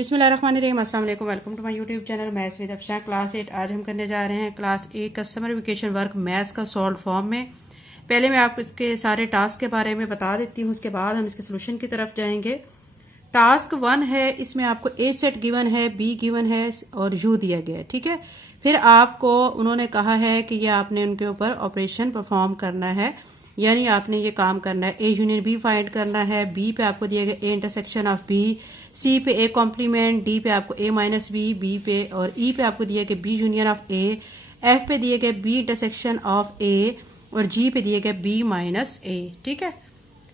बिस्मिल्लाहिर्रहमानिर्रहीम, अस्सलाम वालेकुम। Welcome to my YouTube channel maths with Afsha class 8। आज हम करने जा रहे हैं क्लास 8 का समर वेकेशन वर्क मैथ्स का सॉल्व फॉर्म में। पहले मैं आपको इसके सारे टास्क के बारे में बता देती हूँ, उसके बाद हम इसके सोल्यूशन की तरफ जाएंगे। टास्क 1 है, इसमें आपको ए सेट गिवन है, बी गिवन है और यू दिया गया है। ठीक है, फिर आपको उन्होंने कहा है कि ये आपने उनके ऊपर ऑपरेशन परफॉर्म करना है, यानी आपने ये काम करना है। ए यूनियन बी फाइंड करना है, बी पे आपको दिया गया ए इंटरसेक्शन ऑफ बी, सी पे ए कॉम्प्लीमेंट, डी पे आपको ए माइनस बी पे और ई पे आपको दिया गया B union of A, F पे दिए गए बी इंटरसेक्शन ऑफ ए और जी पे दिए गए बी माइनस ए। ठीक है,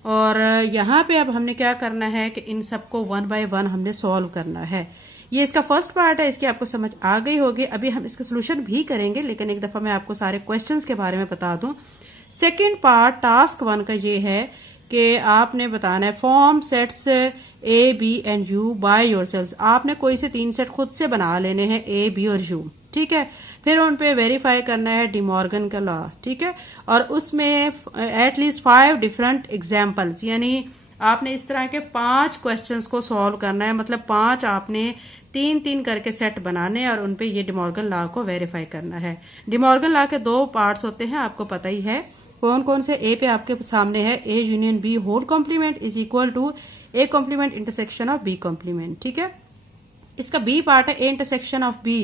और यहाँ पे अब हमने क्या करना है कि इन सबको 1 बाय 1 हमने सॉल्व करना है। ये इसका फर्स्ट पार्ट है, इसकी आपको समझ आ गई होगी। अभी हम इसका सोल्यूशन भी करेंगे, लेकिन एक दफा मैं आपको सारे क्वेश्चंस के बारे में बता दूं। सेकंड पार्ट टास्क 1 का ये है कि आपने बताना है form sets A B and U by yourselves. आपने कोई से 3 सेट खुद से बना लेने हैं, ए बी और यू। ठीक है, फिर उन पे वेरीफाई करना है डिमॉर्गन का लॉ। ठीक है, और उसमें एटलीस्ट 5 डिफरेंट एग्जाम्पल्स, यानी आपने इस तरह के 5 क्वेश्चंस को सॉल्व करना है। मतलब 5 आपने 3-3 करके सेट बनाने और उनपे ये डिमॉर्गन लॉ को वेरीफाई करना है। डिमॉर्गन लॉ के 2 पार्ट्स होते हैं, आपको पता ही है कौन कौन से। ए पे आपके सामने है A union B whole complement is equal to A complement intersection of B complement. ठीक है, इसका बी पार्ट है A intersection of B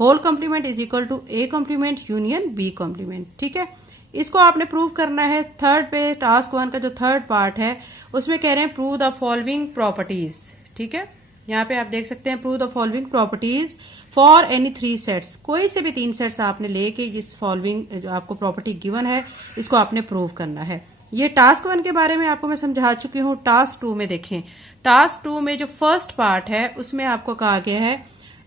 whole complement is equal to A complement union B complement. ठीक है, इसको आपने प्रूव करना है। थर्ड पे टास्क 1 का जो थर्ड पार्ट है उसमें कह रहे हैं प्रूव द फॉलोइंग प्रॉपर्टीज। ठीक है, यहाँ पे आप देख सकते हैं prove the following properties for any 3 sets. कोई से भी 3 सेट्स आपने लेके इस फॉलोइंग जो आपको प्रॉपर्टी गिवन है इसको आपने प्रूव करना है। ये टास्क 1 के बारे में आपको मैं समझा चुकी हूँ। टास्क 2 में देखें, टास्क 2 में जो फर्स्ट पार्ट है उसमें आपको कहा गया है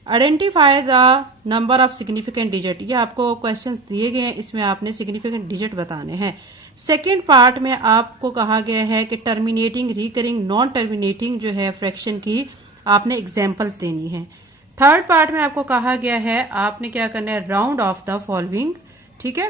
identify the number of significant digit. ये आपको क्वेश्चंस दिए गए हैं, इसमें आपने सिग्निफिकेंट डिजिट बताने हैं। सेकेंड पार्ट में आपको कहा गया है कि टर्मिनेटिंग, रिकरिंग, नॉन टर्मिनेटिंग जो है फ्रैक्शन की आपने एग्जाम्पल्स देनी है। थर्ड पार्ट में आपको कहा गया है आपने क्या करना है, राउंड ऑफ द फॉलोइंग। ठीक है,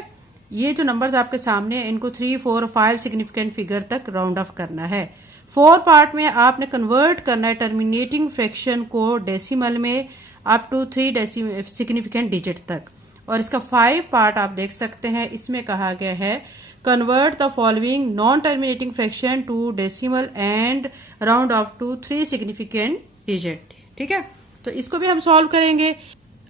ये जो नंबर्स आपके सामने है इनको 3, 4 और 5 सिग्निफिकेंट फिगर तक राउंड ऑफ करना है। फोर्थ पार्ट में आपने कन्वर्ट करना है टर्मिनेटिंग फ्रैक्शन को डेसिमल में अप टू 3 सिग्निफिकेंट डिजिट तक। और इसका 5 पार्ट आप देख सकते हैं, इसमें कहा गया है convert the following non terminating fraction to decimal and round off to 3 significant digit. ठीक है, तो इसको भी हम सॉल्व करेंगे।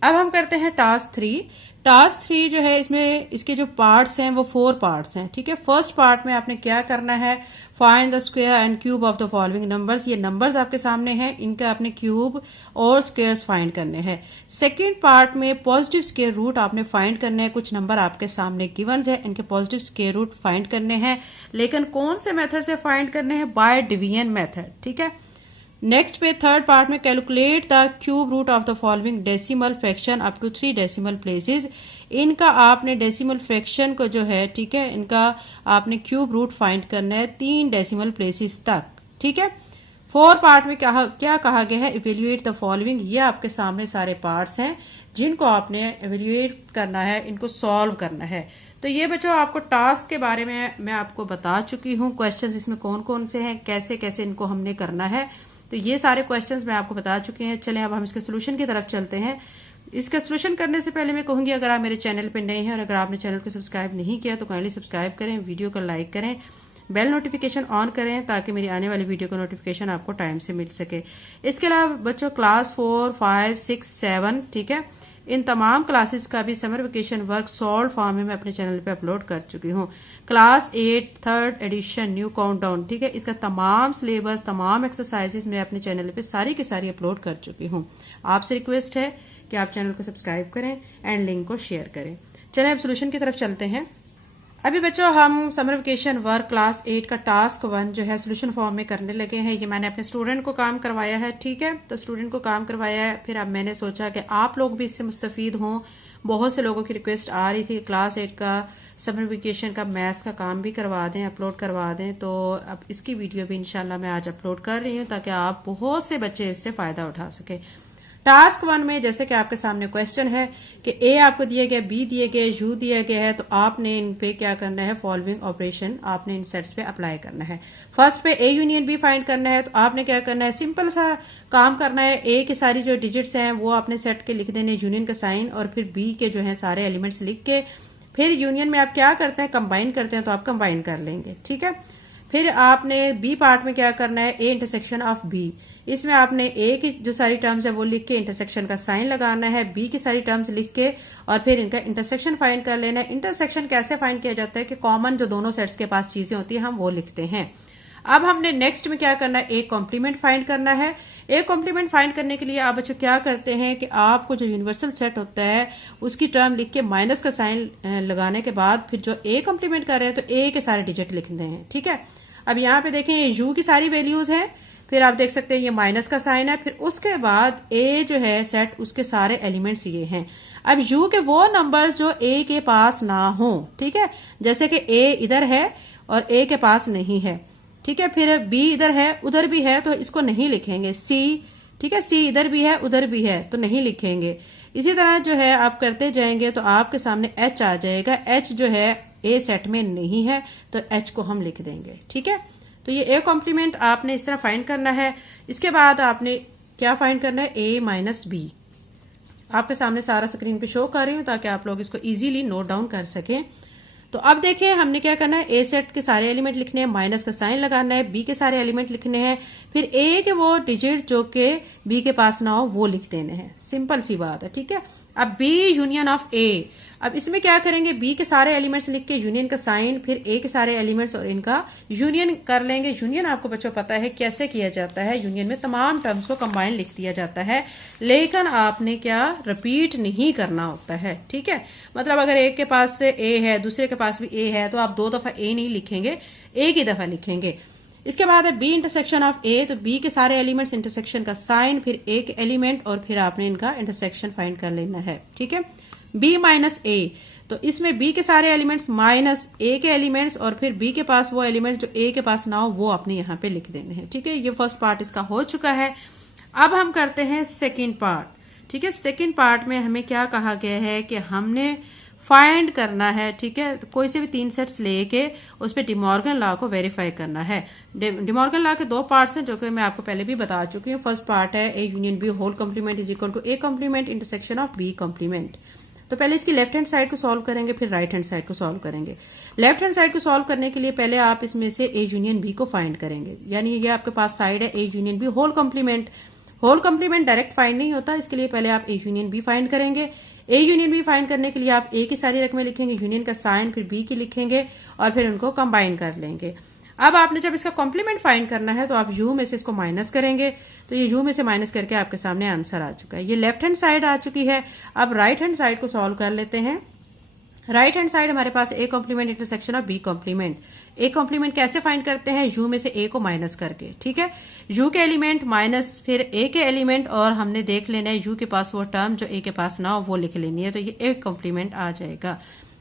अब हम करते हैं टास्क 3। टास्क 3 जो है इसमें इसके जो पार्ट्स हैं वो 4 पार्ट्स हैं। ठीक है, फर्स्ट पार्ट में आपने क्या करना है, find the square and cube of the following numbers. ये नंबर्स आपके सामने हैं, इनका आपने क्यूब और स्क्वायर्स फाइंड करने हैं। सेकेंड पार्ट में पॉजिटिव स्क्वायर रूट आपने फाइंड करने हैं। कुछ नंबर आपके सामने गिवन है, इनके पॉजिटिव स्क्वायर रूट फाइंड करने हैं, लेकिन कौन से मेथड से फाइंड करने हैं, बाय डिवीजन मेथड। ठीक है, नेक्स्ट पे थर्ड पार्ट में calculate the cube root of the following decimal fraction up to 3 decimal places. इनका आपने डेसिमल फ्रैक्शन को जो है, ठीक है, इनका आपने क्यूब रूट फाइंड करना है 3 डेसिमल प्लेसेस तक। ठीक है, फोर्थ पार्ट में क्या कहा गया है, इवेल्युएट द फॉलोइंग। ये आपके सामने सारे पार्ट्स हैं जिनको आपने इवेल्युएट करना है, इनको सॉल्व करना है। तो ये बच्चों आपको टास्क के बारे में मैं आपको बता चुकी हूँ, क्वेश्चंस इसमें कौन कौन से हैं, कैसे कैसे इनको हमने करना है, तो ये सारे क्वेश्चंस मैं आपको बता चुके हैं। चलें अब हम इसके सोल्यूशन की तरफ चलते हैं। इसका सोल्यूशन करने से पहले मैं कहूंगी अगर आप मेरे चैनल पे नए हैं और अगर आपने चैनल को सब्सक्राइब नहीं किया तो काइंडली सब्सक्राइब करें, वीडियो को लाइक करें, बेल नोटिफिकेशन ऑन करें ताकि मेरी आने वाली वीडियो का नोटिफिकेशन आपको टाइम से मिल सके। इसके अलावा बच्चों क्लास 4, 5, 6, 7, ठीक है, इन तमाम क्लासेस का भी summer vacation work solve form में मैं अपने चैनल पे अपलोड कर चुकी हूँ। Class 8 third edition new countdown, ठीक है, इसका तमाम सिलेबस, तमाम एक्सरसाइजेस मैं अपने चैनल पे सारी की सारी अपलोड कर चुकी हूँ। आपसे रिक्वेस्ट है कि आप चैनल को सब्सक्राइब करें एंड लिंक को शेयर करें। चलें अब सोल्यूशन की तरफ चलते हैं। अभी बच्चों हम समर वेकेशन वर्क क्लास 8 का टास्क 1 जो है सोल्यूशन फॉर्म में करने लगे हैं। ये मैंने अपने स्टूडेंट को काम करवाया है। ठीक है, तो स्टूडेंट को काम करवाया है, फिर अब मैंने सोचा कि आप लोग भी इससे मुस्तफीद हों। बहुत से लोगों की रिक्वेस्ट आ रही थी कि क्लास 8 का समर वेकेशन का मैथ्स का काम भी करवा दें, अपलोड करवा दें। तो अब इसकी वीडियो भी इंशाल्लाह मैं आज अपलोड कर रही हूँ ताकि आप बहुत से बच्चे इससे फायदा उठा सके। टास्क 1 में जैसे कि आपके सामने क्वेश्चन है कि ए आपको दिया गया, बी दिए गए, यू दिया गया है, तो आपने इन पे क्या करना है, फॉलोइंग ऑपरेशन आपने इन सेट्स पे अप्लाई करना है। फर्स्ट पे ए यूनियन बी फाइंड करना है, तो आपने क्या करना है, सिंपल सा काम करना है। ए की सारी जो डिजिट्स हैं वो आपने सेट के लिख देने, यूनियन का साइन, और फिर बी के जो है सारे एलिमेंट्स लिख के फिर यूनियन में आप क्या करते हैं, कंबाइन करते हैं, तो आप कंबाइन कर लेंगे। ठीक है, फिर आपने बी पार्ट में क्या करना है, ए इंटरसेक्शन ऑफ बी, इसमें आपने ए की जो सारी टर्म्स है वो लिख के इंटरसेक्शन का साइन लगाना है, बी की सारी टर्म्स लिख के और फिर इनका इंटरसेक्शन फाइंड कर लेना है। इंटरसेक्शन कैसे फाइंड किया जाता है कि कॉमन जो दोनों सेट्स के पास चीजें होती है हम वो लिखते हैं। अब हमने नेक्स्ट में क्या करना है, ए कॉम्प्लीमेंट फाइंड करना है। ए कॉम्प्लीमेंट फाइंड करने के लिए आप बच्चों क्या करते हैं कि आपको जो यूनिवर्सल सेट होता है उसकी टर्म लिख के माइनस का साइन लगाने के बाद फिर जो ए कॉम्प्लीमेंट कर रहे हैं तो ए के सारे डिजिट लिखते हैं। ठीक है, अब यहाँ पे देखें ये यू की सारी वैल्यूज हैं, फिर आप देख सकते हैं ये माइनस का साइन है, फिर उसके बाद ए जो है सेट उसके सारे एलिमेंट्स ये हैं। अब यू के वो नंबर्स जो ए के पास ना हो, ठीक है, जैसे कि ए इधर है और ए के पास नहीं है, ठीक है, फिर बी इधर है उधर भी है तो इसको नहीं लिखेंगे। सी, ठीक है, सी इधर भी है उधर भी है तो नहीं लिखेंगे। इसी तरह जो है आप करते जाएंगे तो आपके सामने एच आ जाएगा, एच जो है ए सेट में नहीं है तो एच को हम लिख देंगे। ठीक है, तो ये ए कॉम्प्लीमेंट आपने इस तरह फाइंड करना है। इसके बाद आपने क्या फाइंड करना है, ए माइनस बी। आपके सामने सारा स्क्रीन पे शो कर रही हूं ताकि आप लोग इसको इजीली नोट डाउन कर सकें। तो अब देखिए हमने क्या करना है, ए सेट के सारे एलिमेंट लिखने हैं, माइनस का साइन लगाना है, बी के सारे एलिमेंट लिखने हैं, फिर ए के वो डिजिट जो के बी के पास ना हो वो लिख देने हैं। सिंपल सी बात है। ठीक है, अब बी यूनियन ऑफ ए, अब इसमें क्या करेंगे, बी के सारे एलिमेंट्स लिख के यूनियन का साइन, फिर ए के सारे एलिमेंट्स और इनका यूनियन कर लेंगे। यूनियन आपको बच्चों पता है कैसे किया जाता है, यूनियन में तमाम टर्म्स को कंबाइन लिख दिया जाता है, लेकिन आपने क्या रिपीट नहीं करना होता है। ठीक है, मतलब अगर एक के पास से ए है दूसरे के पास भी ए है तो आप 2 दफा ए नहीं लिखेंगे, एक ही दफा लिखेंगे। इसके बाद है बी इंटरसेक्शन ऑफ ए, तो बी के सारे एलिमेंट्स इंटरसेक्शन का साइन, फिर ए के एलिमेंट और फिर आपने इनका इंटरसेक्शन फाइंड कर लेना है। ठीक है, बी माइनस ए, तो इसमें बी के सारे एलिमेंट्स माइनस ए के एलिमेंट्स और फिर बी के पास वो एलिमेंट्स जो ए के पास ना हो वो आपने यहाँ पे लिख देने हैं। ठीक है, ये फर्स्ट पार्ट इसका हो चुका है। अब हम करते हैं सेकंड पार्ट। ठीक है, सेकंड पार्ट में हमें क्या कहा गया है कि हमने फाइंड करना है। ठीक है, कोई से भी 3 सेट्स लेके उस पर डिमॉर्गन लॉ को वेरीफाई करना है। डिमॉर्गन लॉ के 2 पार्ट्स हैं जो कि मैं आपको पहले भी बता चुकी हूँ। फर्स्ट पार्ट है A union B whole complement is equal to A complement intersection of B complement. तो पहले इसकी लेफ्ट हैंड साइड को सॉल्व करेंगे, फिर राइट हैंड साइड को सॉल्व करेंगे। लेफ्ट हैंड साइड को सॉल्व करने के लिए पहले आप इसमें से ए यूनियन बी को फाइंड करेंगे, यानी ये आपके पास साइड है A union B whole complement. Whole complement direct find नहीं होता, इसके लिए पहले आप ए यूनियन बी फाइंड करेंगे। ए यूनियन बी फाइंड करने के लिए आप ए की सारी रकमें लिखेंगे, यूनियन का साइन, फिर बी की लिखेंगे और फिर उनको कंबाइन कर लेंगे। अब आपने जब इसका कॉम्प्लीमेंट फाइंड करना है तो आप यू में से इसको माइनस करेंगे, तो ये यू में से माइनस करके आपके सामने आंसर आ चुका है। ये लेफ्ट हैंड साइड आ चुकी है। अब राइट हैंड साइड को सॉल्व कर लेते हैं। राइट हैंड साइड हमारे पास A complement intersection of B complement. A complement कैसे फाइंड करते हैं, यू में से ए को माइनस करके। ठीक है, यू के एलिमेंट माइनस फिर ए के एलिमेंट और हमने देख लेना है यू के पास वो टर्म जो ए के पास ना हो वो लिख लेनी है, तो ये ए कॉम्प्लीमेंट आ जाएगा।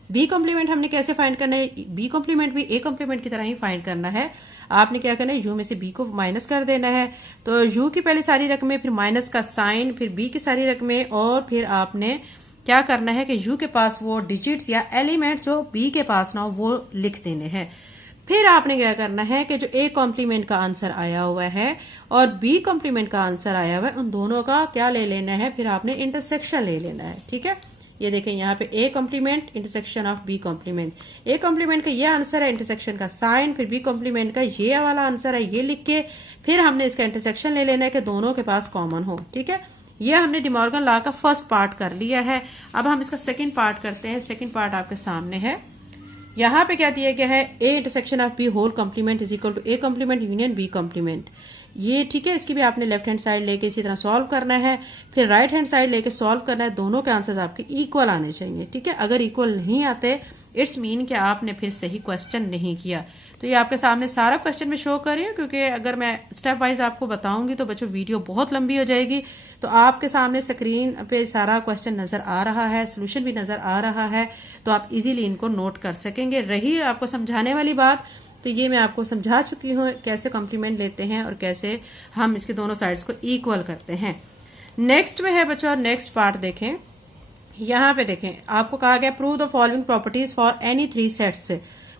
बी कॉम्प्लीमेंट हमने कैसे फाइंड करना है, बी कॉम्प्लीमेंट भी ए कॉम्प्लीमेंट की तरह ही फाइंड करना है। आपने क्या करना है, यू में से बी को माइनस कर देना है, तो यू की पहले सारी रकमें, फिर माइनस का साइन, फिर बी की सारी रकमें और फिर आपने क्या करना है कि यू के पास वो डिजिट्स या एलिमेंट्स जो बी के पास ना हो वो लिख देने हैं। फिर आपने क्या करना है कि जो ए कॉम्प्लीमेंट का आंसर आया हुआ है और बी कॉम्प्लीमेंट का आंसर आया हुआ है उन दोनों का क्या ले लेना है, फिर आपने इंटरसेक्शन ले लेना है। ठीक है, ये देखें यहाँ पे A complement intersection of B complement. A complement का ये आंसर है, इंटरसेक्शन का साइन, फिर बी कॉम्प्लीमेंट का ये वाला आंसर है, ये लिख के फिर हमने इसका इंटरसेक्शन ले लेना है कि दोनों के पास कॉमन हो। ठीक है, ये हमने डिमॉर्गन लॉ का फर्स्ट पार्ट कर लिया है। अब हम इसका सेकंड पार्ट करते हैं। सेकंड पार्ट आपके सामने है। यहाँ पे क्या दिया गया है, A intersection of B whole complement is equal to A complement union B complement. ये ठीक है, इसकी भी आपने लेफ्ट हैंड साइड लेके इसी तरह सॉल्व करना है, फिर राइट हैंड साइड लेके सॉल्व करना है। दोनों के आंसर्स आपके इक्वल आने चाहिए। ठीक है, अगर इक्वल नहीं आते इट्स मीन कि आपने फिर सही क्वेश्चन नहीं किया। तो ये आपके सामने सारा क्वेश्चन में शो कर रही हूँ, क्योंकि अगर मैं स्टेप वाइज आपको बताऊंगी तो बच्चों वीडियो बहुत लंबी हो जाएगी। तो आपके सामने स्क्रीन पे सारा क्वेश्चन नजर आ रहा है, सोल्यूशन भी नजर आ रहा है, तो आप इजीली इनको नोट कर सकेंगे। रही आपको समझाने वाली बात, तो ये मैं आपको समझा चुकी हूँ कैसे कॉम्प्लीमेंट लेते हैं और कैसे हम इसके दोनों साइड्स को इक्वल करते हैं। नेक्स्ट में है बच्चों, नेक्स्ट पार्ट देखें, यहाँ पे देखें आपको कहा गया prove the following properties for any 3 sets.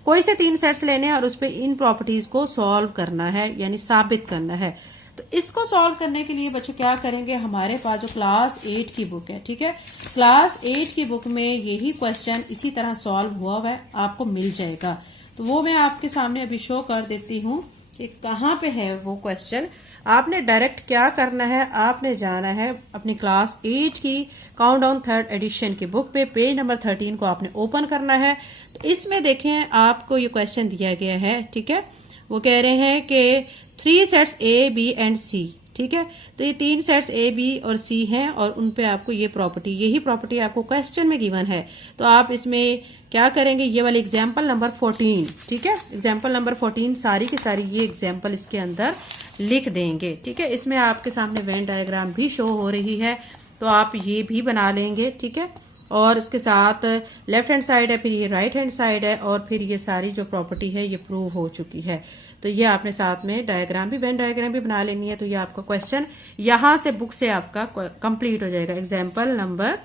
कोई से 3 सेट्स लेने हैं और उस पे इन प्रॉपर्टीज को सॉल्व करना है, यानी साबित करना है। तो इसको सॉल्व करने के लिए बच्चों क्या करेंगे, हमारे पास जो क्लास 8 की बुक है, ठीक है, क्लास 8 की बुक में यही क्वेश्चन इसी तरह सॉल्व हुआ है, आपको मिल जाएगा। तो वो मैं आपके सामने अभी शो कर देती हूँ कि कहाँ पे है वो क्वेश्चन। आपने डायरेक्ट क्या करना है, आपने जाना है अपनी क्लास 8 की काउंटडाउन 3rd एडिशन की बुक पे, पेज नंबर 13 को आपने ओपन करना है। तो इसमें देखें आपको ये क्वेश्चन दिया गया है, ठीक है, वो कह रहे हैं कि 3 सेट्स ए बी एंड सी, ठीक है। तो ये 3 सेट्स ए बी और सी हैं और उन पे आपको ये प्रॉपर्टी, यही प्रॉपर्टी आपको क्वेश्चन में गिवन है। तो आप इसमें क्या करेंगे, ये वाली एग्जाम्पल नंबर 14, ठीक है, एग्जाम्पल नंबर 14 सारी की सारी ये एग्जाम्पल इसके अंदर लिख देंगे, ठीक है। इसमें आपके सामने वेन डायग्राम भी शो हो रही है, तो आप ये भी बना लेंगे, ठीक है। और इसके साथ लेफ्ट हैंड साइड है, फिर ये राइट हैंड साइड है, और फिर ये सारी जो प्रॉपर्टी है ये प्रूव हो चुकी है। तो ये आपने साथ में डायग्राम भी, वेन डायग्राम भी बना लेनी है। तो ये आपका क्वेश्चन यहां से बुक से आपका कंप्लीट हो जाएगा। एग्जाम्पल नंबर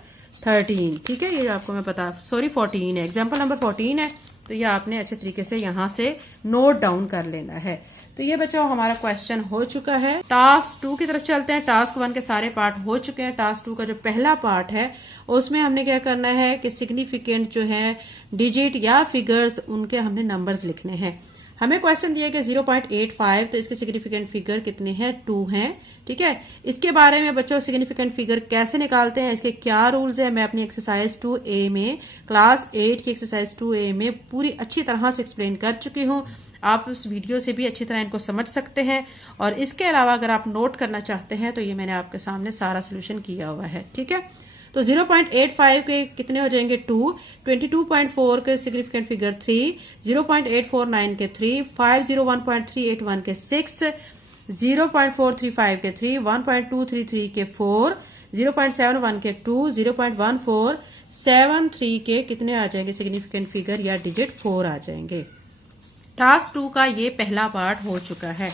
13, ठीक है, ये आपको मैं पता, सॉरी 14 है, एग्जाम्पल नंबर 14 है। तो ये आपने अच्छे तरीके से यहां से नोट डाउन कर लेना है। तो ये बच्चों हमारा क्वेश्चन हो चुका है। टास्क 2 की तरफ चलते हैं। टास्क 1 के सारे पार्ट हो चुके हैं। टास्क 2 का जो पहला पार्ट है उसमें हमने क्या करना है कि सिग्निफिकेंट जो है डिजिट या फिगर्स, उनके हमने नंबर्स लिखने हैं। हमें क्वेश्चन दिया गया 0.85, तो इसके सिग्निफिकेंट फिगर कितने हैं, 2 हैं, ठीक है। इसके बारे में बच्चों सिग्निफिकेंट फिगर कैसे निकालते हैं, इसके क्या रूल्स है, मैं अपनी एक्सरसाइज 2A में, क्लास 8 की एक्सरसाइज 2A में पूरी अच्छी तरह से एक्सप्लेन कर चुकी हूँ। आप उस वीडियो से भी अच्छी तरह इनको समझ सकते हैं। और इसके अलावा अगर आप नोट करना चाहते हैं तो ये मैंने आपके सामने सारा सोल्यूशन किया हुआ है, ठीक है। तो 0.85 के कितने हो जाएंगे, 2, 22.4 के सिग्निफिकेंट फिगर 3, 0.849 के 3, 501.381 के 6, 0.435 के 3, 1.233 के 4, 0.71 के 2, 0.1473 के कितने आ जाएंगे सिग्निफिकेंट फिगर या डिजिट 4 आ जाएंगे। टास्क 2 का ये पहला पार्ट हो चुका है।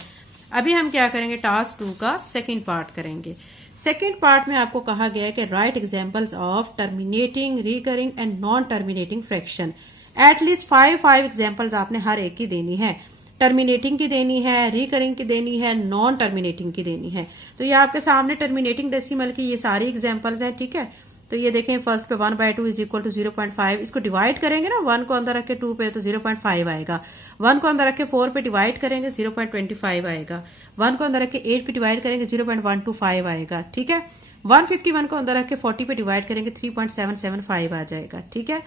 अभी हम क्या करेंगे, टास्क 2 का सेकंड पार्ट करेंगे। सेकंड पार्ट में आपको कहा गया है कि right examples of terminating, recurring and non terminating fraction. At least 5 examples आपने हर एक की देनी है। टर्मिनेटिंग की देनी है, रिकरिंग की देनी है, नॉन टर्मिनेटिंग की देनी है। तो ये आपके सामने टर्मिनेटिंग डेसिमल की ये सारी एग्जांपल्स हैं, ठीक है। तो ये देखें फर्स्ट पे 1/2 इज इक्वल टू 0.5, इसको डिवाइड करेंगे ना, 1 को अंदर रख के 2 पे तो 0.5 आएगा। 1 को अंदर रख के 4 पे डिवाइड करेंगे 0.25 आएगा। 1 को अंदर रख के 8 पे डिवाइड करेंगे 0.125 आएगा, ठीक है। 151 को अंदर रख के 40 पे डिवाइड करेंगे 3.775 आ जाएगा, ठीक है।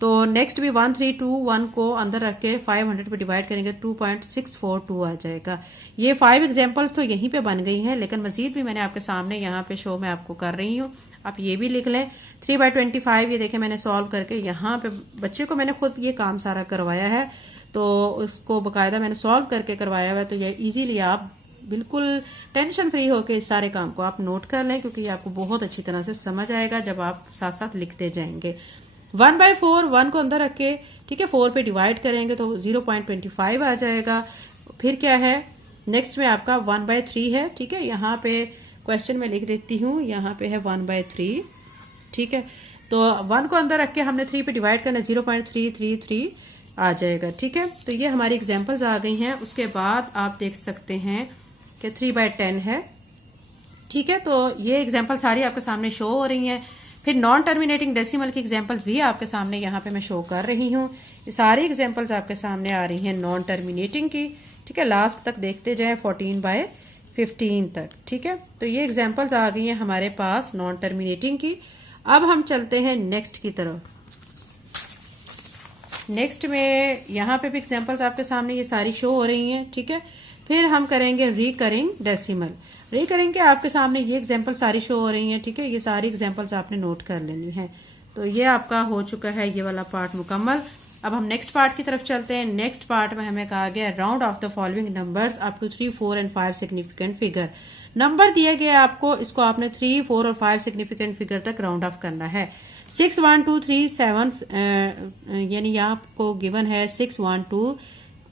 तो नेक्स्ट भी 1321 को अंदर रख के 500 पे डिवाइड करेंगे 2.642 आ जाएगा। ये 5 एग्जांपल्स तो यहीं पे बन गई हैं, लेकिन मजीद भी मैंने आपके सामने यहाँ पे शो में आपको कर रही हूँ, आप ये भी लिख लें। 3/25 ये देखें मैंने सॉल्व करके यहाँ पे बच्चे को मैंने खुद ये काम सारा करवाया है, तो उसको बकायदा मैंने सॉल्व करके करवाया हुआ है। तो ये इजीली आप बिल्कुल टेंशन फ्री होकर इस सारे काम को आप नोट कर लें, क्योंकि ये आपको बहुत अच्छी तरह से समझ आएगा जब आप साथ साथ लिखते जाएंगे। 1/4 1 को अंदर रख के, ठीक है, 4 पे डिवाइड करेंगे तो 0.25 आ जाएगा। फिर क्या है, नेक्स्ट में आपका 1/3 है, ठीक है। यहाँ पे क्वेश्चन में लिख देती हूँ, यहाँ पे है 1/3, ठीक है। तो 1 को अंदर रख के हमने 3 पे डिवाइड करना, 0.333 आ जाएगा, ठीक है। तो ये हमारी एग्जांपल्स आ गई हैं। उसके बाद आप देख सकते हैं कि 3/10 है, ठीक है। तो ये एग्जांपल सारी आपके सामने शो हो रही हैं। फिर नॉन टर्मिनेटिंग डेसिमल की एग्जांपल्स भी आपके सामने यहाँ पे मैं शो कर रही हूँ। ये सारी एग्जांपल्स आपके सामने आ रही हैं नॉन टर्मिनेटिंग की, ठीक है। लास्ट तक देखते जाएं 14/15 तक, ठीक है। तो ये एग्जांपल्स आ गई हैं हमारे पास नॉन टर्मिनेटिंग की। अब हम चलते हैं नेक्स्ट की तरफ। नेक्स्ट में यहाँ पे भी एग्जांपल्स आपके सामने ये सारी शो हो रही हैं, ठीक है। फिर हम करेंगे रिकरिंग डेसिमल। रिकरिंग के आपके सामने ये एग्जांपल सारी शो हो रही हैं, ठीक है। ये सारी एग्जांपल्स आपने नोट कर लेनी है। तो ये आपका हो चुका है ये वाला पार्ट मुकम्मल। अब हम नेक्स्ट पार्ट की तरफ चलते हैं। नेक्स्ट पार्ट में हमें कहा गया round off the following numbers up to 3, 4 and 5 significant figure. Number दिए गए आपको, इसको आपने 3, 4 और 5 सिग्निफिकेंट फिगर तक राउंड ऑफ करना है। 6, 1, 2, 3, 7 यानी यहाँ आपको गिवन है 6, 1, 2,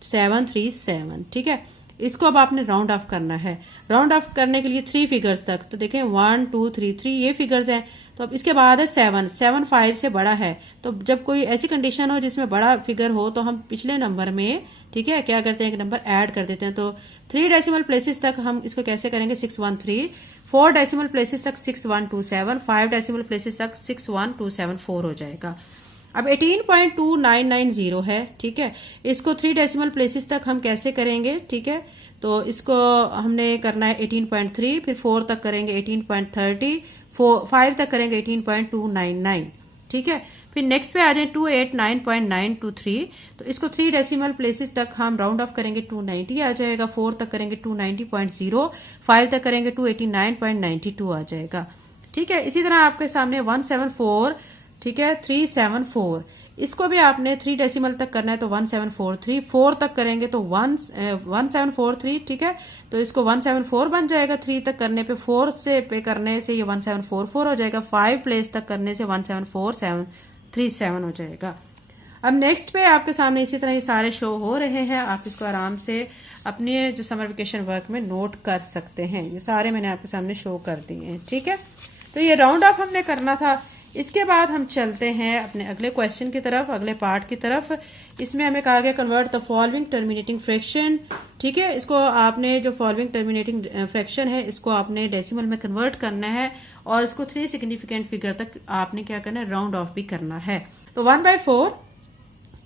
7, 3, 7, ठीक है। इसको अब आपने राउंड ऑफ करना है। राउंड ऑफ करने के लिए 3 फिगर्स तक, तो देखें 1 2 3 3 ये फिगर्स हैं। तो अब इसके बाद है 7 7 5 से बड़ा है। तो जब कोई ऐसी कंडीशन हो जिसमें बड़ा फिगर हो तो हम पिछले नंबर में, ठीक है, क्या करते हैं, एक नंबर ऐड कर देते हैं। तो 3 डेसिमल प्लेसेस तक हम इसको कैसे करेंगे, 613, 4 डेसिमल प्लेसेस तक 6127, 5 डेसिमल प्लेसेस तक 61274 हो जाएगा। अब 18.2990 है, ठीक है, इसको 3 डेसिमल प्लेसेस तक हम कैसे करेंगे, ठीक है। तो इसको हमने करना है 18.3, फिर 4 तक करेंगे 18.30, 5 तक करेंगे 18.299, ठीक है। फिर नेक्स्ट पे आ जाए 289.923, तो इसको 3 डेसिमल प्लेसेस तक हम राउंड ऑफ करेंगे 290 आ जाएगा, 4 तक करेंगे 290.0, 5 तक करेंगे 289.92 आ जाएगा, ठीक है। इसी तरह आपके सामने 174, ठीक है, 374, इसको भी आपने 3 डेसिमल तक करना है तो 1743, 4 तक करेंगे तो 1743, ठीक है। तो इसको 174 बन जाएगा, 3 तक करने पे 4 से पे करने से ये 1744 हो जाएगा, 5 प्लेस तक करने से 17437 हो जाएगा। अब नेक्स्ट पे आपके सामने इसी तरह ये सारे शो हो रहे हैं, आप इसको आराम से अपने जो समर वेकेशन वर्क में नोट कर सकते हैं। ये सारे मैंने आपके सामने शो कर दिए हैं, ठीक है। तो ये राउंड ऑफ हमने करना था। इसके बाद हम चलते हैं अपने अगले क्वेश्चन की तरफ, अगले पार्ट की तरफ। इसमें हमें कहा गया convert the following terminating fraction, ठीक है। इसको आपने जो फॉलोइंग टर्मिनेटिंग फ्रैक्शन है इसको आपने डेसिमल में कन्वर्ट करना है और इसको 3 सिग्निफिकेंट फिगर तक आपने क्या करना है, राउंड ऑफ भी करना है। तो 1/4,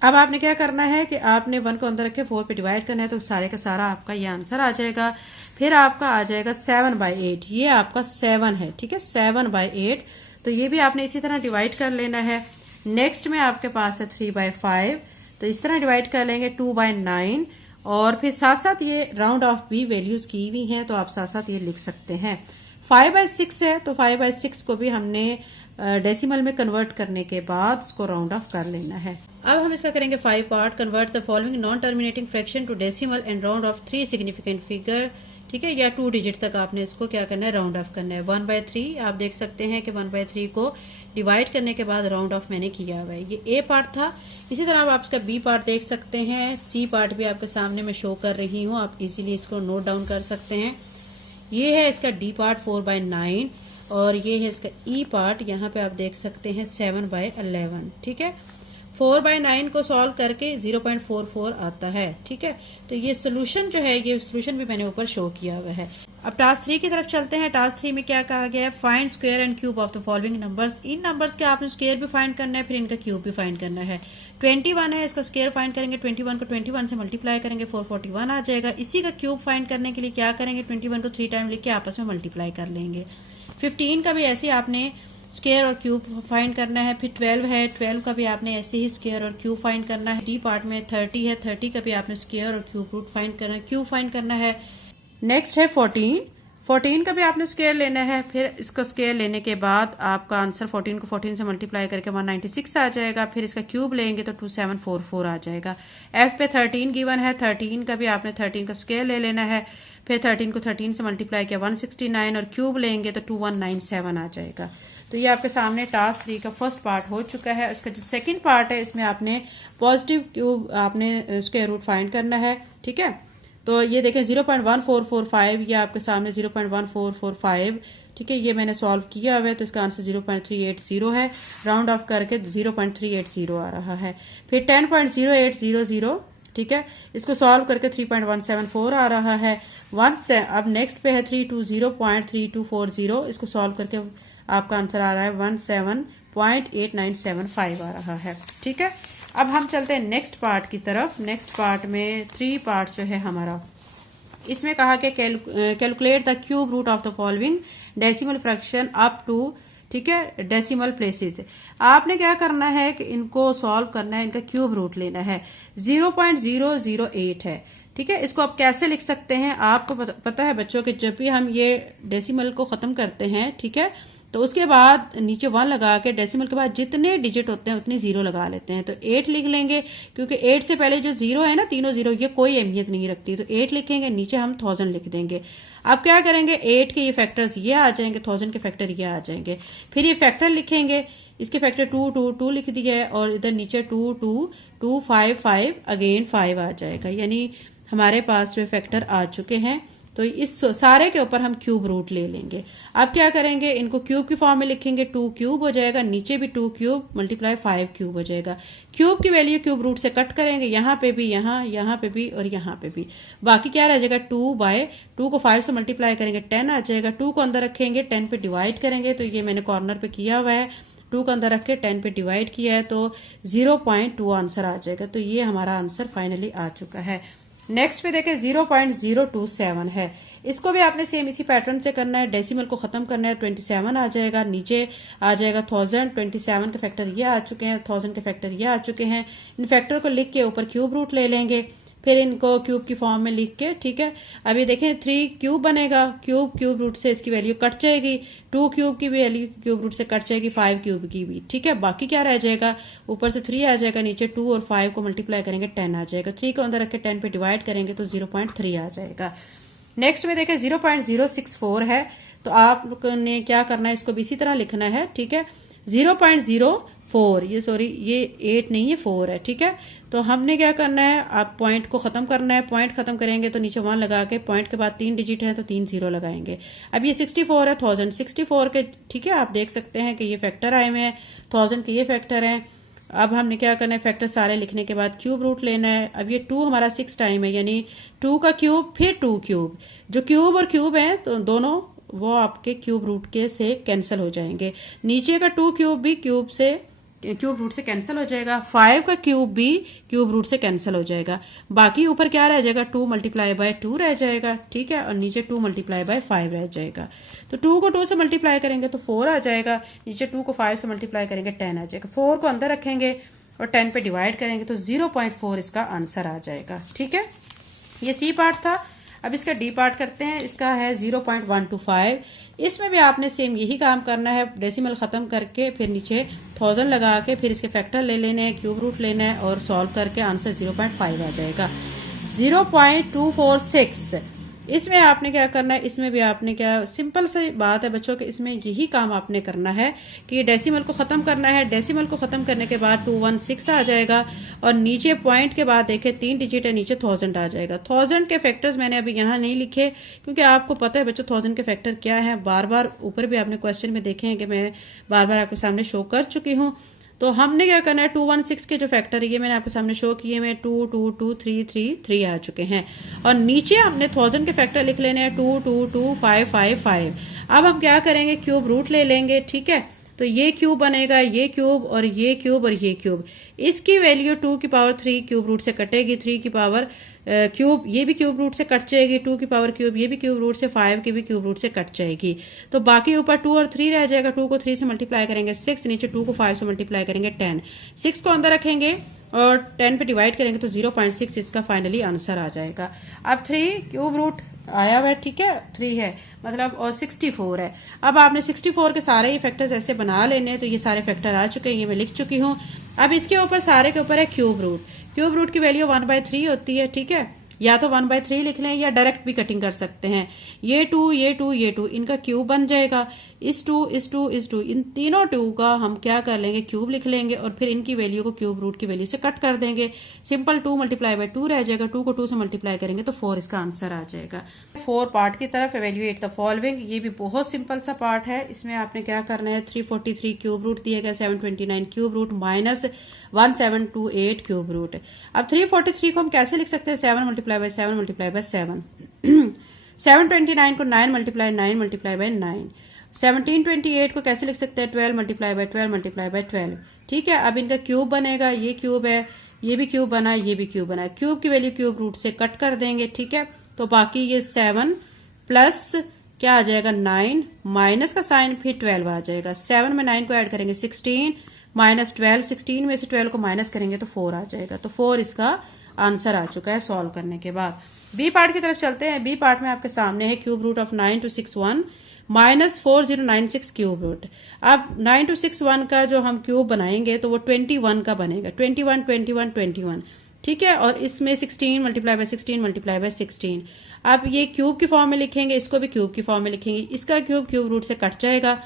अब आपने क्या करना है कि आपने 1 को अंदर रखे 4 पे डिवाइड करना है, तो सारे का सारा आपका ये आंसर आ जाएगा। फिर आपका आ जाएगा 7/8, ये आपका 7 है, ठीक है, 7/8, तो ये भी आपने इसी तरह डिवाइड कर लेना है। नेक्स्ट में आपके पास है 3/5, तो इस तरह डिवाइड कर लेंगे 2/9, और फिर साथ साथ ये राउंड ऑफ भी वैल्यूज की हुई हैं तो आप साथ साथ ये लिख सकते हैं। 5/6 है, तो 5/6 को भी हमने डेसिमल में कन्वर्ट करने के बाद उसको राउंड ऑफ कर लेना है। अब हम इसका करेंगे 5 part. Convert the following non terminating fraction to decimal and round off 3 significant figure, ठीक है, या 2 डिजिट तक आपने इसको क्या करना है, राउंड ऑफ करना है। 1/3 आप देख सकते हैं कि 1/3 को डिवाइड करने के बाद राउंड ऑफ मैंने किया हुआ है। ये ए पार्ट था। इसी तरह आप इसका बी पार्ट देख सकते हैं, सी पार्ट भी आपके सामने मैं शो कर रही हूँ, आप इजीली इसको नोट डाउन कर सकते हैं। ये है इसका डी पार्ट 4/9, और ये है इसका ई पार्ट, यहाँ पे आप देख सकते हैं 7/11, ठीक है। 4/9 को सॉल्व करके 0.44 आता है, ठीक है। तो ये सोल्यूशन जो है, ये सोल्यूशन भी मैंने ऊपर शो किया हुआ है। अब टास्क 3 की तरफ चलते हैं। टास्क 3 में क्या कहा गया है, find square and cube of the following numbers. In numbers के आपने स्क्वायर भी फाइंड करना है, फिर इनका क्यूब भी फाइंड करना है। 21 है, इसका स्क्वायर फाइंड करेंगे, 21 को 21 से मल्टीप्लाई करेंगे 441 आ जाएगा। इसी का क्यूब फाइंड करने के लिए क्या करेंगे, 21 को 3 टाइम लिख के आपस में मल्टीप्लाई कर लेंगे। 15 का भी ऐसे ही आपने स्क्वायर और क्यूब फाइंड करना है। फिर 12 है, 12 का भी आपने ऐसे ही स्क्वायर और क्यूब फाइंड करना है। डी पार्ट में 30 है, 30 का भी आपने स्क्वायर और क्यूब रूट फाइंड करना है, क्यूब फाइंड करना है। नेक्स्ट है 14, 14 का भी आपने स्क्वायर लेना है। फिर इसका स्क्वायर लेने के बाद आपका आंसर 14 को 14 से मल्टीप्लाई करके 196 आ जाएगा। फिर इसका क्यूब लेंगे तो 2744 आ जाएगा। एफ पे 13 गिवन है, 13 का भी आपने 13 का स्क्वायर ले लेना है। फिर 13 को 13 से मल्टीप्लाई किया 169, और क्यूब लेंगे तो 2197 आ जाएगा। तो ये आपके सामने टास्क 3 का फर्स्ट पार्ट हो चुका है। इसका जो सेकंड पार्ट है, इसमें आपने पॉजिटिव क्यूब आपने स्क्वायर रूट फाइंड करना है, ठीक है। तो ये देखें 0.1445, ये आपके सामने 0.1445, ठीक है, ये मैंने सॉल्व किया हुआ है, तो इसका आंसर 0.380 है। राउंड ऑफ करके 0.380 आ रहा है। फिर 10.0800, ठीक है, इसको सॉल्व करके 3.174 आ रहा है। अब नेक्स्ट पे है 320.3240, इसको सॉल्व करके आपका आंसर आ रहा है 17.8975 आ रहा है, ठीक है। अब हम चलते हैं नेक्स्ट पार्ट की तरफ। नेक्स्ट पार्ट में 3 पार्ट जो है हमारा, इसमें कहा कि calculate the cube root of the following decimal fraction up to, ठीक है, डेसिमल प्लेसेस। आपने क्या करना है कि इनको सॉल्व करना है, इनका क्यूब रूट लेना है। 0.008 है, ठीक है। इसको आप कैसे लिख सकते हैं, आपको पता है बच्चों कि जब भी हम ये डेसिमल को खत्म करते हैं, ठीक है, तो उसके बाद नीचे 1 लगा के डेसिमल के बाद जितने डिजिट होते हैं उतने 0 लगा लेते हैं। तो 8 लिख लेंगे, क्योंकि 8 से पहले जो 0 है ना, तीनों 0, ये कोई अहमियत नहीं रखती। तो 8 लिखेंगे, नीचे हम 1000 लिख देंगे। अब क्या करेंगे, 8 के ये फैक्टर्स ये आ जाएंगे, 1000 के फैक्टर ये आ जाएंगे। फिर ये फैक्टर लिखेंगे, इसके फैक्टर 2 2 2 लिख दिया है और इधर नीचे 2 2 2 5 5 अगेन 5 आ जाएगा, यानी हमारे पास जो फैक्टर आ चुके हैं। तो इस सारे के ऊपर हम क्यूब रूट ले लेंगे। अब क्या करेंगे, इनको क्यूब की फॉर्म में लिखेंगे, 2 क्यूब हो जाएगा, नीचे भी 2 क्यूब मल्टीप्लाई 5 क्यूब हो जाएगा। क्यूब की वैल्यू क्यूब रूट से कट करेंगे, यहाँ पे भी, यहाँ पे भी और यहाँ पे भी। बाकी क्या रह जाएगा, 2/2 को 5 से मल्टीप्लाई करेंगे 10 आ जाएगा। 2 को अंदर रखेंगे, 10 पे डिवाइड करेंगे, तो ये मैंने कॉर्नर पे किया हुआ है, 2 को अंदर रख के 10 पे डिवाइड किया है, तो 0.2 आंसर आ जाएगा। तो ये हमारा आंसर फाइनली आ चुका है। नेक्स्ट पे देखें 0.027 है, इसको भी आपने सेम इसी पैटर्न से करना है। डेसिमल को खत्म करना है, 27 आ जाएगा, नीचे आ जाएगा 1000। 27 के फैक्टर ये आ चुके हैं, 1000 के फैक्टर ये आ चुके हैं। इन फैक्टर को लिख के ऊपर क्यूब रूट ले लेंगे, फिर इनको क्यूब की फॉर्म में लिख के, ठीक है। अभी देखें 3 क्यूब बनेगा, क्यूब रूट से इसकी वैल्यू कट जाएगी, 2 क्यूब की वैल्यू क्यूब रूट से कट जाएगी, 5 क्यूब की भी, ठीक है। बाकी क्या रह जाएगा, ऊपर से 3 आ जाएगा, नीचे 2 और 5 को मल्टीप्लाई करेंगे 10 आ जाएगा। 3 को अंदर रख के 10 पे डिवाइड करेंगे तो 0.3 आ जाएगा। नेक्स्ट में देखें 0.064 है, तो आपने क्या करना है, इसको भी इसी तरह लिखना है, ठीक है। 0.04, ये सॉरी ये 8 नहीं है 4 है, ठीक है। तो हमने क्या करना है, आप पॉइंट को खत्म करना है, पॉइंट खत्म करेंगे तो नीचे 1 लगा के, पॉइंट के बाद 3 डिजिट है तो 3 0 लगाएंगे। अब ये 64 है, 1064 के, ठीक है, आप देख सकते हैं कि ये फैक्टर आए हुए हैं, 1000 के ये फैक्टर हैं। अब हमने क्या करना है, फैक्टर सारे लिखने के बाद क्यूब रूट लेना है। अब ये 2 हमारा 6 टाइम है, यानी 2 का क्यूब फिर 2 क्यूब, जो क्यूब और क्यूब है तो दोनों वो आपके क्यूब रूट के से कैंसिल हो जाएंगे। नीचे का 2 क्यूब भी क्यूब रूट से कैंसिल हो जाएगा, 5 का क्यूब भी क्यूब रूट से कैंसिल हो जाएगा। बाकी ऊपर क्या रह जाएगा, 2 मल्टीप्लाई बाय 2 रह जाएगा, ठीक है, और नीचे 2 मल्टीप्लाई बाय 5 रह जाएगा। तो 2 को 2 से मल्टीप्लाई करेंगे तो 4 आ जाएगा, नीचे 2 को 5 से मल्टीप्लाई करेंगे 10 आ जाएगा। 4 को अंदर रखेंगे और 10 पे डिवाइड करेंगे तो 0.4 इसका आंसर आ जाएगा, ठीक है। ये सी पार्ट था। अब इसका डी पार्ट करते हैं, इसका है 0.125। इसमें भी आपने सेम यही काम करना है, डेसिमल खत्म करके फिर नीचे 1000 लगा के फिर इसके फैक्टर ले लेने हैं, क्यूब रूट लेना है और सॉल्व करके आंसर 0.5 आ जाएगा। 0.246, इसमें आपने क्या करना है, इसमें भी आपने क्या, सिंपल सी बात है बच्चों के, इसमें यही काम आपने करना है कि डेसिमल को खत्म करना है। डेसिमल को खत्म करने के बाद 216 आ जाएगा और नीचे पॉइंट के बाद देखें 3 डिजिट है, नीचे 1000 आ जाएगा। 1000 के फैक्टर्स मैंने अभी यहाँ नहीं लिखे क्योंकि आपको पता है बच्चों 1000 के फैक्टर क्या है, बार बार ऊपर भी आपने क्वेश्चन में देखे हैं कि मैं बार बार आपके सामने शो कर चुकी हूँ। तो हमने क्या करना है, 216 के जो फैक्टर है ये मैंने आपके सामने शो किए में 2 2 2 3 3 3 आ चुके हैं और नीचे हमने 1000 के फैक्टर लिख लेने हैं 2 2 2 5 5 5। अब हम क्या करेंगे, क्यूब रूट ले लेंगे, ठीक है। तो ये क्यूब बनेगा, ये क्यूब और ये क्यूब और ये क्यूब, इसकी वैल्यू 2 की पावर 3 क्यूब रूट से कटेगी, 3 की पावर क्यूब ये भी क्यूब रूट से कट जाएगी, 2 की पावर क्यूब ये भी क्यूब रूट से, 5 की भी क्यूब रूट से कट जाएगी। तो बाकी ऊपर 2 और 3 रह जाएगा, 2 को 3 से मल्टीप्लाई करेंगे 6, नीचे 2 को 5 से मल्टीप्लाई करेंगे 10, 6 को अंदर रखेंगे और 10 पे डिवाइड करेंगे तो 0.6 इसका फाइनली आंसर आ जाएगा। अब 3 क्यूब रूट आया हुआ है, ठीक है, 3 है मतलब और 64 है। अब आपने 64 के सारे ही फैक्टर्स ऐसे बना लेने, तो ये सारे फैक्टर आ चुके हैं, ये मैं लिख चुकी हूँ। अब इसके ऊपर सारे के ऊपर है क्यूब रूट। क्यूब रूट की वैल्यू 1/3 होती है, ठीक है, या तो 1/3 लिख लें या डायरेक्ट भी कटिंग कर सकते हैं। ये 2 ये 2 ये 2 इनका क्यूब बन जाएगा, इस 2 इस 2 इस 2 इन तीनों 2 का हम क्या कर लेंगे, क्यूब लिख लेंगे और फिर इनकी वैल्यू को क्यूब रूट की वैल्यू से कट कर देंगे। सिंपल 2 मल्टीप्लाई बाय 2 रह जाएगा, 2 को 2 से मल्टीप्लाई करेंगे तो 4 इसका आंसर आ जाएगा। 4 पार्ट की तरफ एवेल्युएट द फॉलोइंग, ये भी बहुत सिंपल सा पार्ट है। इसमें आपने क्या करना है, 343 क्यूब रूट दिया गया, 729 cube root minus 1728 cube root. अब 343 को हम कैसे लिख सकते हैं, 7 मल्टीप्लाई बाय 7 मल्टीप्लाई बाय 7 729 को 9 मल्टीप्लाई 9 मल्टीप्लाई बाय 9। 1728 को कैसे लिख सकते हैं, 12 मल्टीप्लाई बाय 12 मल्टीप्लाई बाय 12, ठीक है। अब इनका क्यूब बनेगा, ये क्यूब है, ये भी क्यूब बना, ये भी क्यूब बना, क्यूब की वैल्यू क्यूब रूट से कट कर देंगे, ठीक है। तो बाकी ये 7 प्लस क्या आ जाएगा 9 माइनस का साइन फिर 12 आ जाएगा। 7 में 9 को ऐड करेंगे 16 माइनस 12, 16 में से 12 को माइनस करेंगे तो 4 आ जाएगा। तो 4 इसका आंसर आ चुका है सॉल्व करने के बाद। बी पार्ट की तरफ चलते हैं। बी पार्ट में आपके सामने है cube root of 9261 minus 4096 cube root. अब 9261 का जो हम क्यूब बनाएंगे तो वो 21 का बनेगा, 21 21 21, ठीक है। और इसमें 16 मल्टीप्लाई बाय 16 मल्टीप्लाई बाय 16। अब ये क्यूब की फॉर्म में लिखेंगे, इसको भी क्यूब की फॉर्म में लिखेंगे। इसका क्यूब क्यूब रूट से कट जाएगा,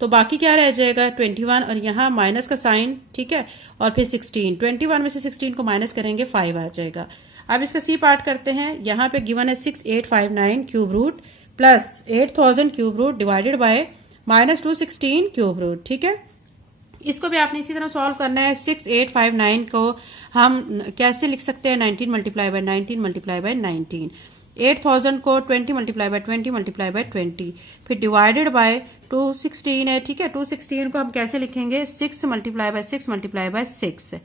तो बाकी क्या रह जाएगा 21 और यहाँ माइनस का साइन, ठीक है, और फिर 16, 21 में से 16 को माइनस करेंगे 5 आ जाएगा। अब इसका सी पार्ट करते हैं। यहाँ पे गिवन है 6859 cube root plus 8000 cube root divided by minus 216 cube root, ठीक है। इसको भी आपने इसी तरह सॉल्व करना है। 6859 को हम कैसे लिख सकते हैं, 19 मल्टीप्लाई बाय 19 मल्टीप्लाई बाय 19। 8000 को 20 मल्टीप्लाई बाय 20 मल्टीप्लाई बाय 20, फिर डिवाइडेड बाय 216 है, ठीक है। 216 को हम कैसे लिखेंगे, 6 मल्टीप्लाई बाय 6 मल्टीप्लाई बाय 6,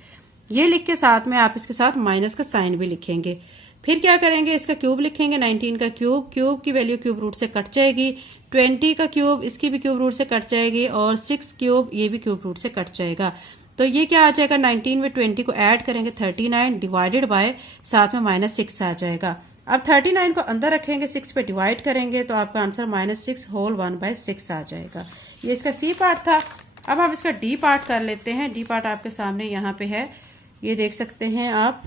ये लिख के साथ में आप इसके साथ माइनस का साइन भी लिखेंगे। फिर क्या करेंगे, इसका क्यूब लिखेंगे, 19 का क्यूब, क्यूब की वैल्यू क्यूब रूट से कट जाएगी, 20 का क्यूब इसकी भी क्यूब रूट से कट जाएगी, और 6 क्यूब ये भी क्यूब रूट से कट जाएगा। तो ये क्या आ जाएगा, 19 में 20 को ऐड करेंगे 39 डिवाइडेड बाय साथ में माइनस 6 आ जाएगा। अब 39 को अंदर रखेंगे, 6 पे डिवाइड करेंगे तो आपका आंसर -6 होल 1/6 आ जाएगा। ये इसका सी पार्ट था। अब हम इसका डी पार्ट कर लेते हैं। डी पार्ट आपके सामने यहाँ पे है, ये देख सकते हैं आप।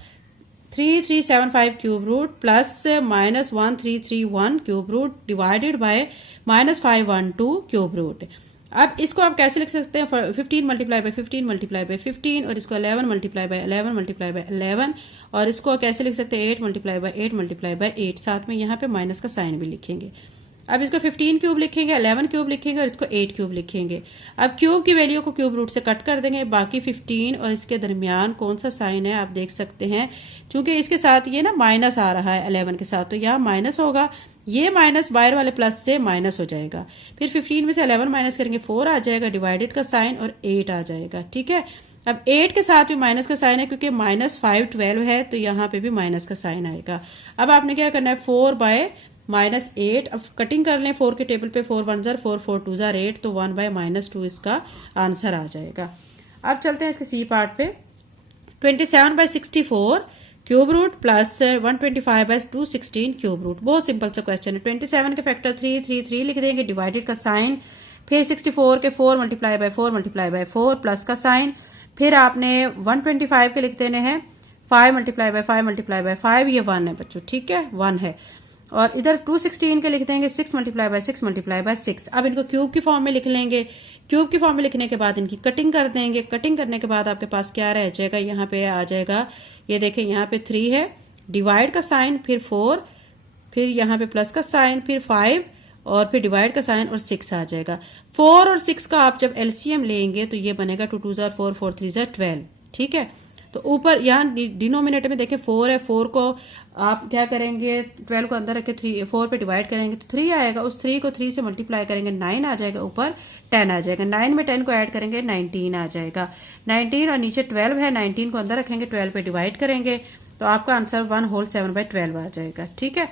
3375 cube root plus -1331 cube root divided by -512 cube root. अब इसको आप कैसे लिख सकते हैं, 15 मल्टीप्लाई बाय 15 मल्टीप्लाई बाय 15, और इसको 11 मल्टीप्लाई बाय 11 मल्टीप्लाई बाय 11, और इसको कैसे लिख सकते हैं 8 मल्टीप्लाई बाय 8 मल्टीप्लाई बाय 8, साथ में यहाँ पे माइनस का साइन भी लिखेंगे। अब इसको 15 क्यूब लिखेंगे, 11 क्यूब लिखेंगे और इसको 8 क्यूब लिखेंगे। अब क्यूब की वैल्यू को क्यूब रूट से कट कर देंगे, बाकी 15 और इसके दरमियान कौन सा साइन है आप देख सकते हैं, क्योंकि इसके साथ ये ना माइनस आ रहा है 11 के साथ, तो यहाँ माइनस होगा, ये माइनस बाहर वाले प्लस से माइनस हो जाएगा। फिर 15 में से 11 माइनस करेंगे 4 आ जाएगा, डिवाइडेड का साइन और 8 आ जाएगा, ठीक है। अब 8 के साथ भी माइनस का साइन है, क्योंकि -5 12 है, तो यहाँ पे भी माइनस का साइन आएगा। अब आपने क्या करना है, 4 बाय -8, अब कटिंग कर लें 4 के टेबल पे, 4 1 जार 4 4 2 जार 8, तो 1 बाय -2 इसका आंसर आ जाएगा। अब चलते हैं इसके सी पार्ट पे। 27/64 cube root plus 125/216 cube root. बहुत सिंपल सा क्वेश्चन है। 27 के फैक्टर 3 लिख देंगे, डिवाइडेड का साइन, फिर 64 के 4 multiply by 4 multiply by 4 plus का साइन, फिर आपने 125 के लिख देने हैं 5 मल्टीप्लाई बाय 5 मल्टीप्लाई बाय 5, ये 1 है बच्चों, ठीक है, 1 है। और इधर 216 के लिख देंगे 6 मल्टीप्लाई बाय 6 मल्टीप्लाई बाय 6। अब इनको क्यूब की फॉर्म में लिख लेंगे। क्यूब की फॉर्म में लिखने के बाद इनकी कटिंग कर देंगे। कटिंग करने के बाद आपके पास क्या रह जाएगा, यहाँ पे आ जाएगा, ये देखें यहाँ पे 3 है, डिवाइड का साइन, फिर 4, फिर यहाँ पे प्लस का साइन, फिर 5 और फिर डिवाइड का साइन और 6 आ जाएगा। 4 और 6 का आप जब एलसीएम लेंगे तो ये बनेगा 2 2 जार 4 4 3 जार 12, ठीक है। तो ऊपर यहाँ डिनोमिनेटर में देखें 4 है, 4 को आप क्या करेंगे, 12 को अंदर रखे 4 पे डिवाइड करेंगे तो 3 आएगा, उस 3 को 3 से मल्टीप्लाई करेंगे 9 आ जाएगा, ऊपर 10 आ जाएगा। 9 में 10 को ऐड करेंगे 19 आ जाएगा। 19 और नीचे 12 है, 19 को अंदर रखेंगे, 12 पे डिवाइड करेंगे तो आपका आंसर 1 होल 7/12 आ जाएगा, ठीक है।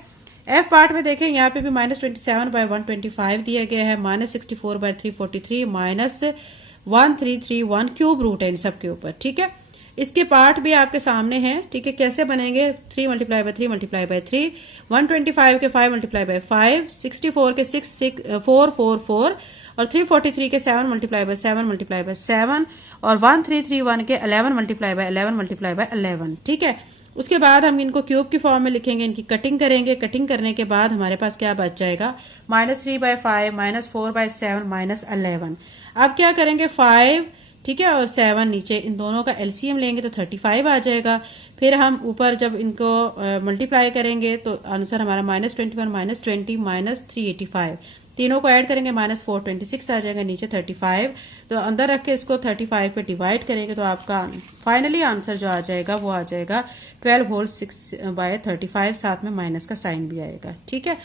एफ पार्ट में देखें, यहाँ पे भी -27/125 दिया गया है, -64/343, -1331 क्यूब रूट है इन सब के ऊपर, ठीक है। इसके पार्ट भी आपके सामने हैं, ठीक है। कैसे बनेंगे, 3 मल्टीप्लाई बाय 3 मल्टीप्लाई बाय 3, 125 के 5 मल्टीप्लाई बाय 5, 64 के 4 4 4 और 343 के 7 मल्टीप्लाई बाय 7 मल्टीप्लाई बाय 7 और 1331 के 11 मल्टीप्लाई बाय 11 मल्टीप्लाई बाय 11, ठीक है। उसके बाद हम इनको क्यूब की फॉर्म में लिखेंगे, इनकी कटिंग करेंगे। कटिंग करने के बाद हमारे पास क्या बच जाएगा, -3/5 -4/7 -11। अब क्या करेंगे, 5, ठीक है, और 7 नीचे, इन दोनों का एलसीएम लेंगे तो 35 आ जाएगा। फिर हम ऊपर जब इनको मल्टीप्लाई करेंगे तो आंसर हमारा -21 -20 -385, तीनों को ऐड करेंगे -426 आ जाएगा, नीचे 35, तो अंदर रख के इसको 35 पे डिवाइड करेंगे तो आपका फाइनली आंसर जो आ जाएगा वो आ जाएगा 12 होल 6/35, साथ में माइनस का साइन भी आएगा, ठीक है।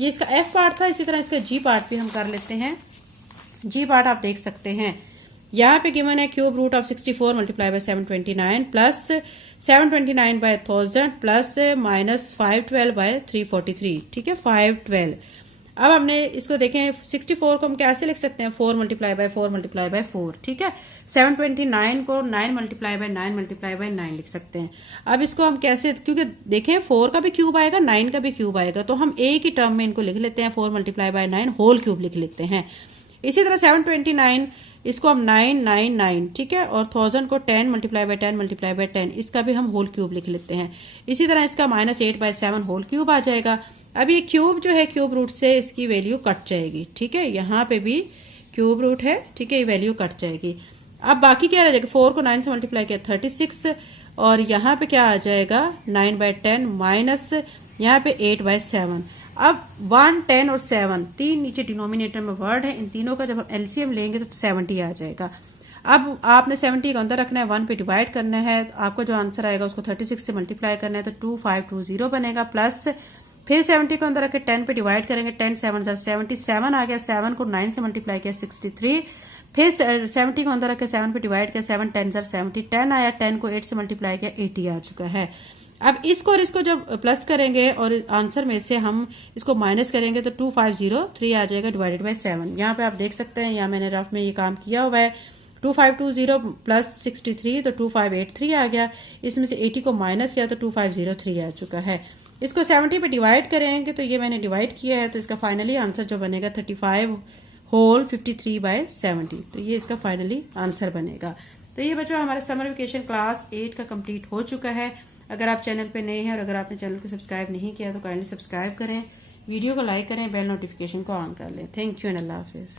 ये इसका एफ पार्ट था। इसी तरह इसका जी पार्ट भी हम कर लेते हैं। जी पार्ट आप देख सकते हैं, यहाँ पे गिवन है cube root of 64 multiply by 729 plus 729/1000 plus -512/343, ठीक है, 512। अब हमने इसको देखें, 64 को हम कैसे लिख सकते हैं, 4 मल्टीप्लाई बाय 4 मल्टीप्लाई बाय 4, ठीक है। 729 को 9 मल्टीप्लाई बाय 9 मल्टीप्लाई बाय 9 लिख सकते हैं। अब इसको हम कैसे, क्योंकि देखें 4 का भी क्यूब आएगा, 9 का भी क्यूब आएगा, तो हम एक ही टर्म में इनको लिख लेते हैं, 4 मल्टीप्लाई बाय 9 होल क्यूब लिख लेते हैं। इसी तरह 729 इसको हम 999, ठीक है, और 1000 को 10 मल्टीप्लाई बाय 10 मल्टीप्लाई बाय 10, इसका भी हम होल क्यूब लिख लेते हैं। इसी तरह इसका -8/7 होल क्यूब आ जाएगा। अब ये क्यूब जो है, क्यूब रूट से इसकी वैल्यू कट जाएगी, ठीक है। यहाँ पे भी क्यूब रूट है, ठीक है, ये वैल्यू कट जाएगी। अब बाकी क्या रह जाएगा, 4 को 9 से मल्टीप्लाई किया 36, और यहाँ पे क्या आ जाएगा 9/10 माइनस यहाँ पे 8/7। अब 1, 10 और 7 तीन नीचे डिनोमिनेटर में वर्ड है, इन तीनों का जब हम एलसीएम लेंगे तो 70 आ जाएगा। अब आपने 70 का अंदर रखना है, 1 पे डिवाइड करना है, तो आपको जो आंसर आएगा उसको 36 से मल्टीप्लाई करना है, तो 2520 बनेगा। प्लस फिर 70 को अंदर रखे 10 पे डिवाइड करेंगे, 10 7 77 आ गया, 7 को 9 से मल्टीप्लाई किया 63, फिर 70 को अंदर रखे 7 पे डिवाइड किया, 7 10 70, 10 आया, 10 को 8 से मल्टीप्लाई किया 80 आ चुका है। अब इसको और इसको जब प्लस करेंगे और आंसर में से हम इसको माइनस करेंगे तो 2503 आ जाएगा डिवाइडेड बाय 7। यहाँ पे आप देख सकते हैं, यहाँ मैंने रफ में ये काम किया हुआ है। 2520 प्लस 63 तो 2583 आ गया, इसमें से 80 को माइनस किया तो 2503 आ चुका है। इसको 70 पे डिवाइड करेंगे तो ये मैंने डिवाइड किया है, तो इसका फाइनली आंसर जो बनेगा 35 होल 53/70, तो ये इसका फाइनली आंसर बनेगा। तो ये बच्चों हमारा समर वेकेशन क्लास 8 का कंप्लीट हो चुका है। अगर आप चैनल पे नए हैं और अगर आपने चैनल को सब्सक्राइब नहीं किया तो काइंडली सब्सक्राइब करें, वीडियो को लाइक करें, बेल नोटिफिकेशन को ऑन कर लें। Thank you and Allah Hafiz.